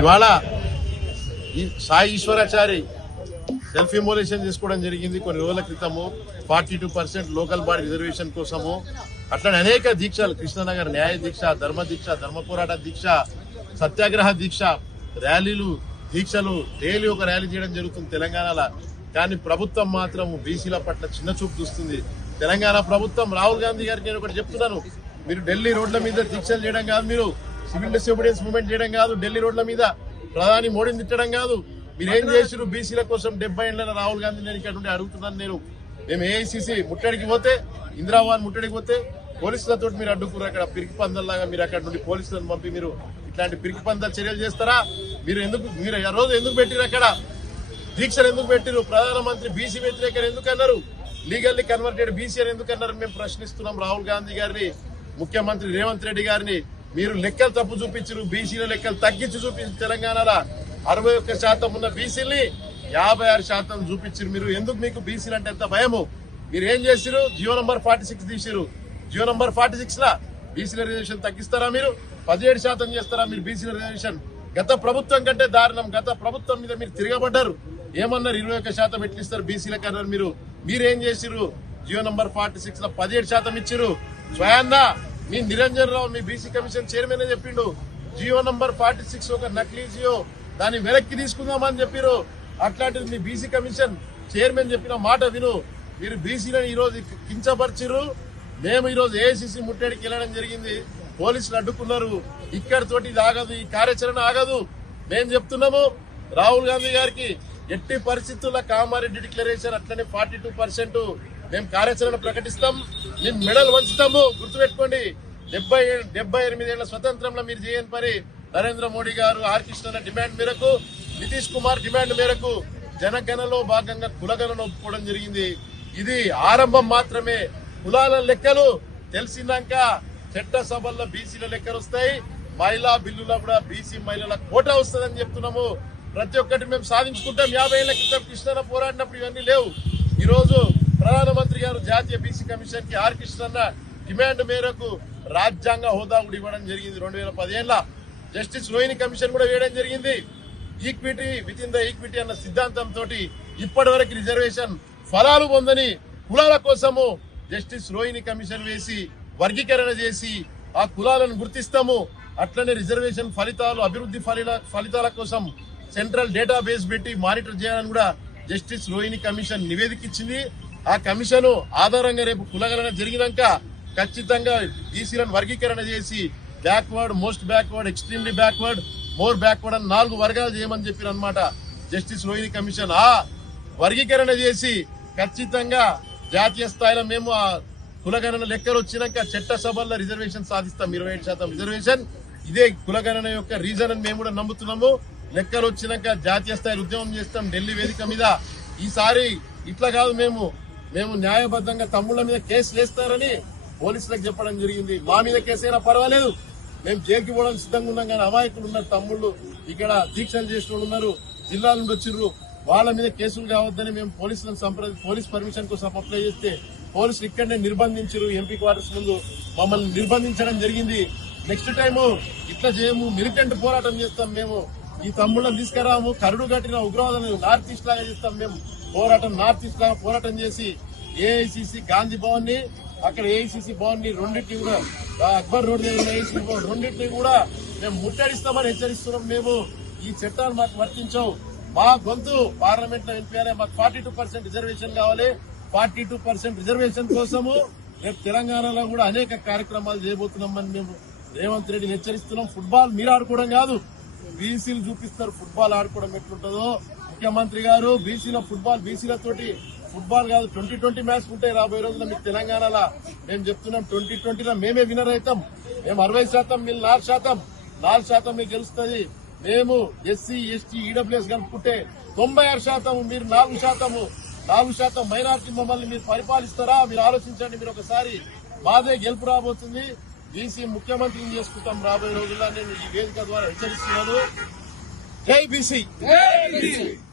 ఇవాళ ఈ సాయి ఈశ్వరాచారి సెల్ఫ్ ఇమోలేషన్ చేసుకోవడం జరిగింది కొన్ని రోజుల క్రితము. 42% లోకల్ బాడీ రిజర్వేషన్ కోసము. అట్లనే అనేక దీక్షలు, కృష్ణనగర్ న్యాయ దీక్ష, ధర్మ దీక్ష, ధర్మ పోరాట దీక్ష, సత్యాగ్రహ దీక్ష, ర్యాలీలు, దీక్షలు, డైలీ ఒక ర్యాలీ చేయడం జరుగుతుంది తెలంగాణలో. కానీ ప్రభుత్వం మాత్రం బీసీల పట్ల చిన్న చూపు చూస్తుంది. తెలంగాణ ప్రభుత్వం రాహుల్ గాంధీ గారికి నేను ఒకటి చెప్తున్నాను, మీరు ఢిల్లీ రోడ్ల మీద దీక్షలు చేయడం కాదు, మీరు సివిల్ డిసోబీడియన్స్ మూవ్మెంట్ చేయడం కాదు, ఢిల్లీ రోడ్ల మీద ప్రధాని మోడీని తిట్టడం కాదు, మీరేం చేసిరు బీసీల కోసం 70 ఏళ్ళ రాహుల్ గాంధీ నేను ఇక్కడ నుండి అడుగుతున్నాను. మేము ఏఐసీసీ ముట్టడికి పోతే, ఇందిరావాన్ ముట్టడికి పోతే పోలీసులతో మీరు అడ్డుకున్నారు. అక్కడ పిరికి పందల్లాగా మీరు అక్కడ నుండి పోలీసులను పంపి మీరు ఇట్లాంటి పిరికి పందల చర్యలు చేస్తారా? మీరు ఆ రోజు ఎందుకు పెట్టిరు? అక్కడ దీక్షలు ఎందుకు పెట్టిరు? ప్రధానమంత్రి బీసీ వ్యతిరేకం ఎందుకు అన్నారు? లీగల్లీ కన్వర్టెడ్ బీసీ అని ఎందుకు అన్నారు? మేము ప్రశ్నిస్తున్నాం రాహుల్ గాంధీ గారిని, ముఖ్యమంత్రి రేవంత్ రెడ్డి గారిని. మీరు లెక్కలు తప్పు చూపించారు, బీసీల లెక్కలు తగ్గించి చూపించారు. తెలంగాణలో 61% ఉన్న బీసీని 56% చూపించారు. మీరు ఎందుకు, మీకు బీసీలు అంటే ఎంత భయము? మీరు ఏం చేసిరు? GO number 46 తీసిరు. జియో నంబర్ 46 లా బీసీల రిజర్వేషన్ తగ్గిస్తారా? మీరు 17% చేస్తారా మీరు బీసీల రిజర్వేషన్? గత ప్రభుత్వం కంటే దారుణం. గత ప్రభుత్వం మీద మీరు తిరగబడ్డారు. ఏమన్నారు? 21% ఎట్లిస్తారు బీసీలకు అన్నారు. మీరేం చేసిరు? జియో నంబర్ 46 లో 17% ఇచ్చిరు. స్వయాన్నా మీ నిరంజన్ రావు, మీ బీసీ కమిషన్ చైర్మన్ చెప్పిండు, జియో నంబర్ 46 ఒక నకిలీ జియో, దాన్ని వెనక్కి తీసుకుందామని చెప్పారు. అట్లాంటిది మీ బీసీ కమిషన్ చైర్మన్ చెప్పిన మాట విను. మీరు బీసీలను ఈ రోజు కించపరిచిరు. మేము ఈ రోజు ఏఐసీసీ ముట్టడికి వెళ్ళడం జరిగింది, పోలీసులు అడ్డుకున్నారు. ఇక్కడితోటి ఇది ఆగదు, ఈ కార్యాచరణ ఆగదు. మేము చెప్తున్నాము రాహుల్ గాంధీ గారికి, ఎట్టి పరిస్థితుల్లో కామారెడ్డి డిక్లరేషన్ అట్లనే 42% మేము కార్యాచరణ ప్రకటిస్తాం, మేము మెడల్ వంచుతాము. గుర్తుపెట్టుకోండి, 78 ఏళ్ల స్వతంత్రంలో మీరు చేయని పని నరేంద్ర మోడీ గారు, ఆర్ కృష్ణ డిమాండ్ మేరకు, నితీష్ కుమార్ డిమాండ్ మేరకు జనగణలో భాగంగా కులగణన ఒప్పుకోవడం జరిగింది. ఇది ఆరంభం మాత్రమే. కులాల లెక్కలు తెలిసినాక చట్టసభల్లో బీసీల లెక్కలు వస్తాయి. మహిళా బిల్లులో కూడా బీసీ మహిళల కోటా వస్తుందని చెప్తున్నాము. ప్రతి ఒక్కటి మేము సాధించుకుంటాం. 50 ఏళ్ల క్రితం కృష్ణ పోరాడినప్పుడు ఇవన్నీ లేవు. ఈ రోజు ప్రధానమంత్రి గారు జాతీయ బీసీ కమిషన్ కి ఆర్ కృష్ణ డిమాండ్ మేరకు రాజ్యాంగ హోదా కూడా ఇవ్వడం జరిగింది. 2015 జస్టిస్ రోహిణి కమిషన్ కూడా వేయడం జరిగింది. Equity with in the equity అన్న సిద్ధాంతంతో ఇప్పటి వరకు రిజర్వేషన్ ఫలాలు పొందని కులాల కోసము జస్టిస్ రోహిణి కమిషన్ వేసి వర్గీకరణ చేసి ఆ కులాలను గుర్తిస్తాము. అట్లనే రిజర్వేషన్ ఫలితాలు, అభివృద్ధి ఫలితాల కోసం సెంట్రల్ డేటాబేస్ పెట్టి మానిటర్ చేయాలని కూడా జస్టిస్ రోహిణి కమిషన్ నివేదిక ఇచ్చింది. ఆ కమిషన్ ఆధారంగా రేపు కులగణన జరిగినాక ఖచ్చితంగా బీసీలను వర్గీకరణ చేసి backward, most backward, extremely backward, more backward అని 4 వర్గాలు చేయమని చెప్పారు అనమాట జస్టిస్ రోహిణి కమిషన్. ఆ వర్గీకరణ చేసి ఖచ్చితంగా జాతీయ స్థాయిలో మేము ఆ కులగణన లెక్కలు వచ్చినాక చట్టసభల్లో రిజర్వేషన్ సాధిస్తాం. 27% రిజర్వేషన్. ఇదే కులగణన యొక్క రీజన్ అని మేము కూడా నమ్ముతున్నాము. లెక్కలు వచ్చినాక జాతీయ స్థాయి ఉద్యమం చేస్తాం ఢిల్లీ వేదిక మీద. ఈసారి ఇట్లా కాదు, మేము న్యాయబద్ధంగా తమ్ముళ్ల మీద కేసులు వేస్తారని పోలీసులకు చెప్పడం జరిగింది. మా మీద కేసైనా పర్వాలేదు, మేము జైలుకి పోవడానికి సిద్ధంగా ఉన్నాం. కానీ అమాయకులు ఉన్నారు, తమ్ముళ్లు ఇక్కడ దీక్షలు చేసిన వాళ్ళు ఉన్నారు, జిల్లాల నుండి వచ్చిర్రు, వాళ్ళ మీద కేసులు కావద్దని మేము పోలీసులను పోలీస్ పర్మిషన్ కోసం అప్లై చేస్తే పోలీసులు ఇక్కడనే నిర్బంధించారు. ఎంపీ క్వార్టర్స్ ముందు మమ్మల్ని నిర్బంధించడం జరిగింది. నెక్స్ట్ టైము ఇట్లా చేయము, మిలిటెంట్ పోరాటం చేస్తాం. మేము ఈ తమ్ముళ్ళని తీసుకురాము, కరుడు కట్టిన ఉగ్రవాదాన్ని నార్త్ ఈస్ట్ లాగా చేస్తాం. మేము పోరాటం నార్త్ ఈస్ట్ లాగా పోరాటం చేసి ఏఐసీసీ గాంధీ భవన్ ని, అక్కడ ఏఐసీసీ భవన్ ని రెండింటిని కూడా, అక్బర్ రోడ్ దగ్గర ఏఐసీసీ భవన్ రెండింటిని కూడా మేము ముట్టడిస్తామని హెచ్చరిస్తున్నాం. మేము ఈ చట్టాలు మాకు వర్తించవు. మా గొంతు పార్లమెంట్ లో వినిపించాలి. మాకు 42% రిజర్వేషన్ కావాలి. 42% రిజర్వేషన్ కోసము రేపు తెలంగాణలో కూడా అనేక కార్యక్రమాలు చేయబోతున్నామని మేము రేవంత్ రెడ్డిని హెచ్చరిస్తున్నాం. ఫుట్బాల్ మీరు ఆడుకోవడం కాదు, బీసీలు చూపిస్తారు ఫుట్బాల్ ఆడుకోవడం ఎట్లుంటుందో. ముఖ్యమంత్రి గారు బీసీల ఫుట్బాల్, బీసీలతోటి ఫుట్బాల్ కాదు 2020 మ్యాచ్ ఉంటాయి రాబోయే రోజుల్లో మీకు తెలంగాణలో. మేము చెప్తున్నాం 2020లో మేమే విన్నర్ అవుతాం. మేము 60%, మీరు 4% మీకు గెలుస్తుంది. మేము ఎస్సీ, ఎస్టీ, ఈడబ్ల్యూఎస్ కలుపుకుంటే 96%, మీరు 4% మైనార్టీ. మమ్మల్ని మీరు పరిపాలిస్తారా? మీరు ఆలోచించండి. మీరు ఒకసారి మాదే గెలుపు రాబోతుంది. బీసీ ముఖ్యమంత్రిని చేసుకుంటాం రాబోయే రోజుల్లో. నేను ఈ వేదిక ద్వారా హెచ్చరిస్తున్నాను. జై బీసీ.